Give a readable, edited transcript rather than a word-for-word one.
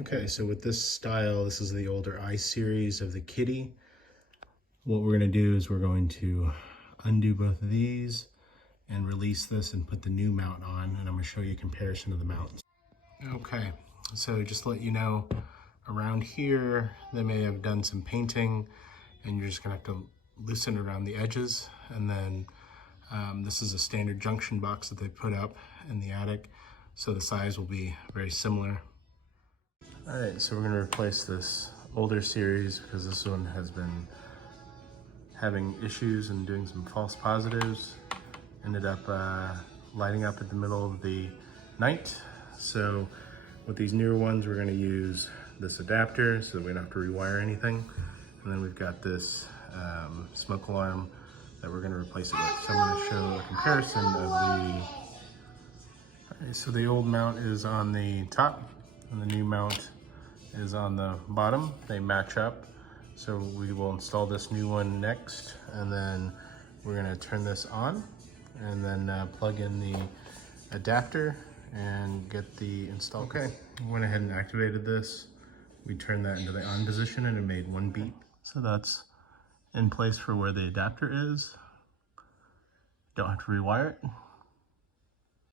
Okay, so with this style, this is the older I series of the Kidde. What we're gonna do is we're going to undo both of these and release this and put the new mount on, and I'm gonna show you a comparison of the mounts. Okay, so just to let you know, around here, they may have done some painting and you're just gonna have to loosen around the edges. And then this is a standard junction box that they put up in the attic, so the size will be very similar. All right, so we're gonna replace this older series because this one has been having issues and doing some false positives. Ended up lighting up at the middle of the night. So with these newer ones, we're gonna use this adapter so that we don't have to rewire anything. And then we've got this smoke alarm that we're gonna replace it with. So I'm gonna show a comparison of the, all right, so the old mount is on the top and the new mount is on the bottom. They match up. So we will install this new one next, and then we're gonna turn this on and then plug in the adapter and get the install. Okay, we went ahead and activated this. We turned that into the on position and it made one beep. So that's in place for where the adapter is. Don't have to rewire it.